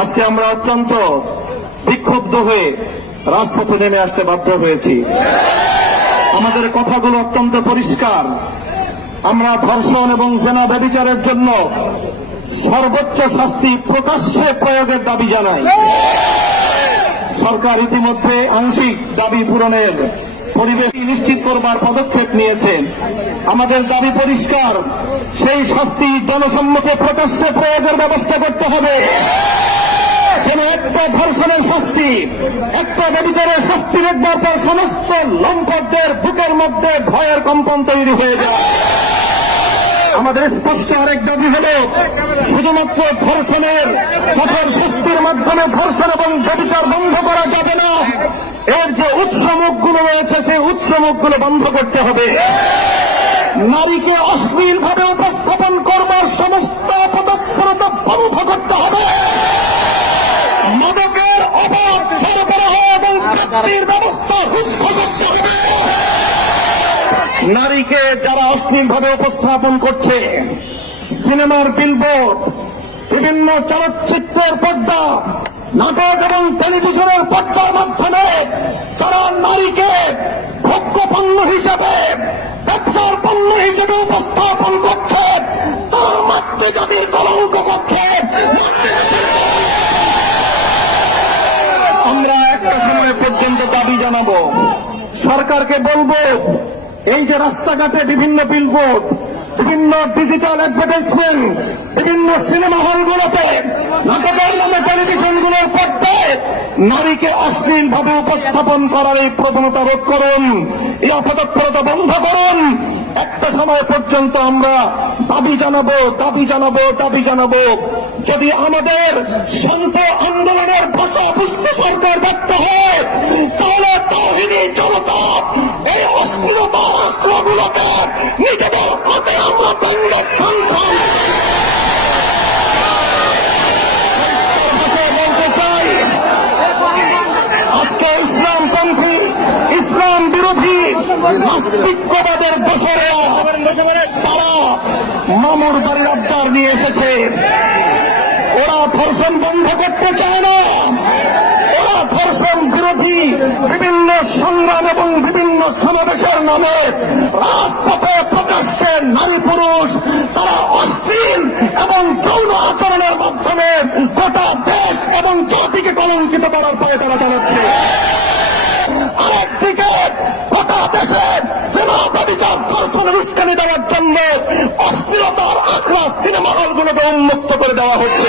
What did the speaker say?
আজকে আমরা অত্যন্ত বিক্ষুব্ধ হয়ে রাজপথে নেমে আসতে বাধ্য হয়েছি। আমাদের কথাগুলো অত্যন্ত পরিষ্কার। আমরা ধর্ষণ এবং জেনা ব্যভিচারের জন্য সর্বোচ্চ শাস্তি প্রকাশ্যে প্রয়োগের দাবি জানাই। সরকার ইতিমধ্যে আংশিক দাবি পূরণের পরিবেশ নিশ্চিত করবার পদক্ষেপ নিয়েছে। আমাদের দাবি পরিষ্কার, সেই শাস্তি জনসম্মুখে প্রকাশ্যে প্রয়োগের ব্যবস্থা করতে হবে। যেন একটা ধর্ষণের শাস্তি, একটা ব্যভিচারের শাস্তি দেখবার পর সমস্ত লম্পটদের বুকের মধ্যে ভয়ের কম্পন তৈরি হয়ে যায়। আমাদের স্পষ্ট আরেক দাবি হল, শুধুমাত্র ধর্ষণের কঠোর শাস্তির মাধ্যমে ধর্ষণ এবং ব্যভিচার বন্ধ করা যাবে না। এর যে উৎসমুখগুলো রয়েছে সেই উৎসমুখগুলো বন্ধ করতে হবে। নারীকে অশ্লীলভাবে উপস্থাপন করবার সমস্ত পদক্ষেপ বন্ধ করতে হবে। মাদকের অবাধ সরবরাহ এবং বিক্রির ব্যবস্থা রুদ্ধ করতে হবে। নারীকে যারা অশ্লীলভাবে উপস্থাপন করছে, সিনেমার বিলবোর্ড, বিভিন্ন চলচ্চিত্রের পর্দা, নাটক এবং টেলিভিশনের পর্দার মাধ্যমে যারা নারীকে ভোগ্য পণ্য হিসেবে, ব্যবসার পণ্য হিসেবে উপস্থাপন করছে, তারা মাতৃজাতির কলঙ্ক করছে। আমরা একটা সময় পর্যন্ত দাবি জানাবো, সরকারকে বলবো, এই যে রাস্তাঘাটে বিভিন্ন বিলবোর্ড, বিভিন্ন ডিজিটাল অ্যাডভার্টাইজমেন্ট, বিভিন্ন সিনেমা হলগুলোতে, নাটকের নামে টেলিভিশনগুলোর পর্দায় নারীকে অশ্লীলভাবে উপস্থাপন করার এই প্রবণতা রোধ করুন, এই অপতৎপরতা বন্ধ করুন। একটা সময় পর্যন্ত আমরা দাবি জানাবো। যদি আমাদের শান্ত আন্দোলনের ভাষা বুঝতে সরকার ব্যর্থ হয়, তাহলে তাওহীদি জনতা এই অশ্লীলতার আশ্রয়গুলোকে নিজেদের হাতে আমরা বলতে চাই। আজকে ইসলামপন্থী, ইসলাম বিরোধী নাস্তিক্যবাদের দোসরেরা তারা মামুর বাড়ির আবদার নিয়ে এসেছে। ওরা ধর্ষণ বন্ধ করতে চায় না। ওরা ধর্ষণ বিরোধী বিভিন্ন সংগ্রাম এবং বিভিন্ন সমাবেশের নামে রাজপথে প্রকাশ্যে নারী পুরুষ তারা অশ্লীল এবং যৌন আচরণের মাধ্যমে গোটা দেশ এবং জাতিকে কলঙ্কিত করার পরে তারা চালাচ্ছে। আরেকদিকে গোটা দেশে সিনেমা ব্যভিচার ধর্ষণের উস্কানি দেওয়ার জন্য অশ্লীলতার আখড়া সিনেমা হলগুলোকে উন্মুক্ত করে দেওয়া হচ্ছে।